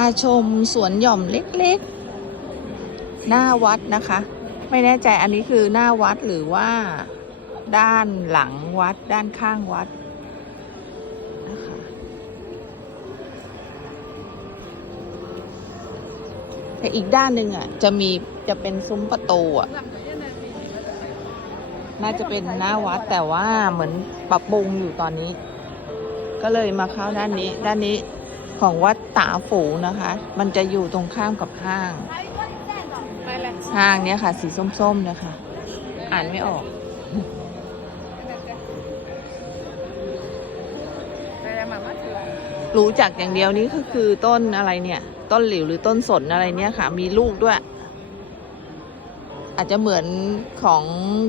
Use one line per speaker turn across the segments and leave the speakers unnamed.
าชมสวนหย่อมเล็กๆ หน้าวัดนะคะ ไม่แน่ใจอันนี้คือหน้าวัดหรือว่าด้านหลังวัดด้านข้างวัดนะคะแต่อีกด้านหนึ่งอะ จะมีจะเป็นซุ้มประตูอะ น่าจะเป็นหน้าวัดแต่ว่าเหมือนปรับปรุงอยู่ตอนนี้ ก็เลยมาเข้าด้านนี้ ด้านนี้ ของวัดตาฝูนะคะ มันจะอยู่ตรงข้ามกับห้าง ห้างเนี้ยค่ะ สีส้มๆเนี่ยค่ะอ่านไม่ออกรู้จักอย่างเดียวนี้ก็คือต้นอะไรเนี่ย ต้นหลิวหรือต้นสนอะไรเนี่ยค่ะ มีลูกด้วย อาจจะเหมือนของ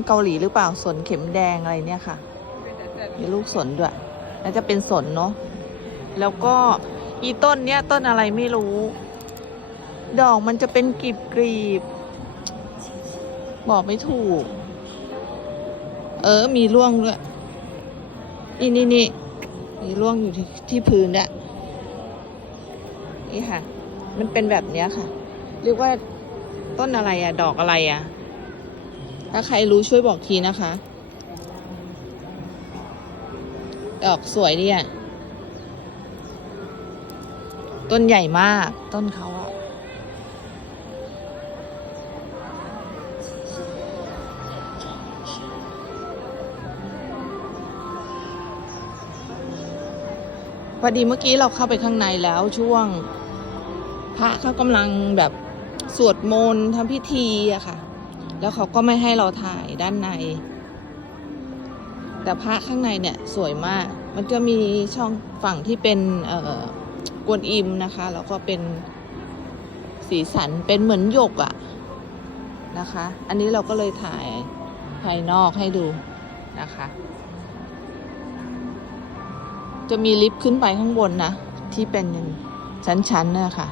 เกาหลีหรือเปล่าสนเข็มแดงอะไรเนี่ยค่ะ มีลูกสนด้วยน่าจะเป็นสนเนาะแล้วก็ อีต้นเนี้ยต้นอะไรไม่รู้ ดอกมันจะเป็นกลีบกรีบ บอกไม่ถูก เออ มีร่วงด้วยนี่นี่นี่มีร่วงอยู่ที่ที่พื้นเนี่ยนี่ค่ะ มันเป็นแบบเนี้ยค่ะ เรียกว่าต้นอะไรอะดอกอะไรอะถ้าใครรู้ช่วยบอกทีนะคะ ดอกสวยดีอะ ต้นใหญ่มาก ต้นเขาอะพอดีเมื่อกี้เราเข้าไปข้างในแล้วช่วง พระเขากำลังแบบสวดมนต์ทำพิธีอะค่ะ แล้วเขาก็ไม่ให้เราถ่ายด้านใน แต่พระข้างในเนี่ยสวยมาก มันจะมีช่องฝั่งที่เป็น เอ่อ กวนอิมนะคะ แล้วก็เป็นสีสันเป็นเหมือนหยกอะนะคะ อันนี้เราก็เลยถ่ายภายนอกให้ดูนะคะ จะมีลิฟต์ขึ้นไปข้างบนนะ ที่เป็นชั้นๆนะคะ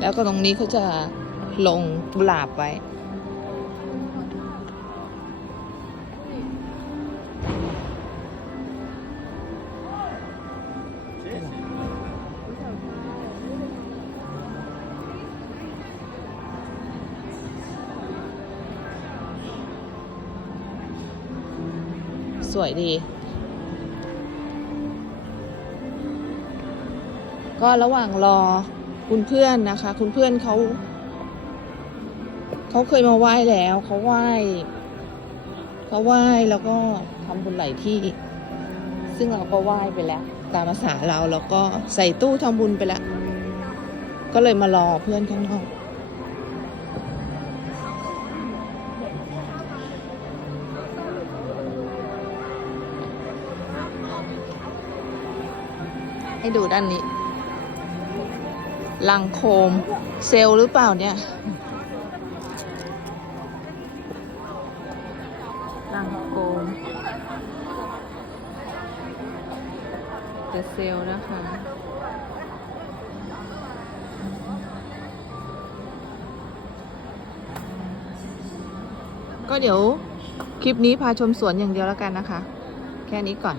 แล้วก็ตรงนี้เขาจะลงกุหลาบไว้ สวยดี ก็ระหว่างรอคุณเพื่อนนะคะ คุณเพื่อนเขาเขาเคยมาไหว้แล้วเขาไหว้เขาไหว้แล้วก็ทำบุญหลายที่ ซึ่งเราก็ไหว้ไปแล้ว ตามภาษาเราแล้วก็ใส่ตู้ทำบุญไปแล้ว ก็เลยมารอเพื่อนข้างนอก ให้ดูด้านนี้ ลังโคม เซลหรือเปล่าเนี่ยลังโคมจะเซลนะคะก็เดี๋ยวคลิปนี้พาชมสวนอย่างเดียวแล้วกันนะคะ แค่นี้ก่อน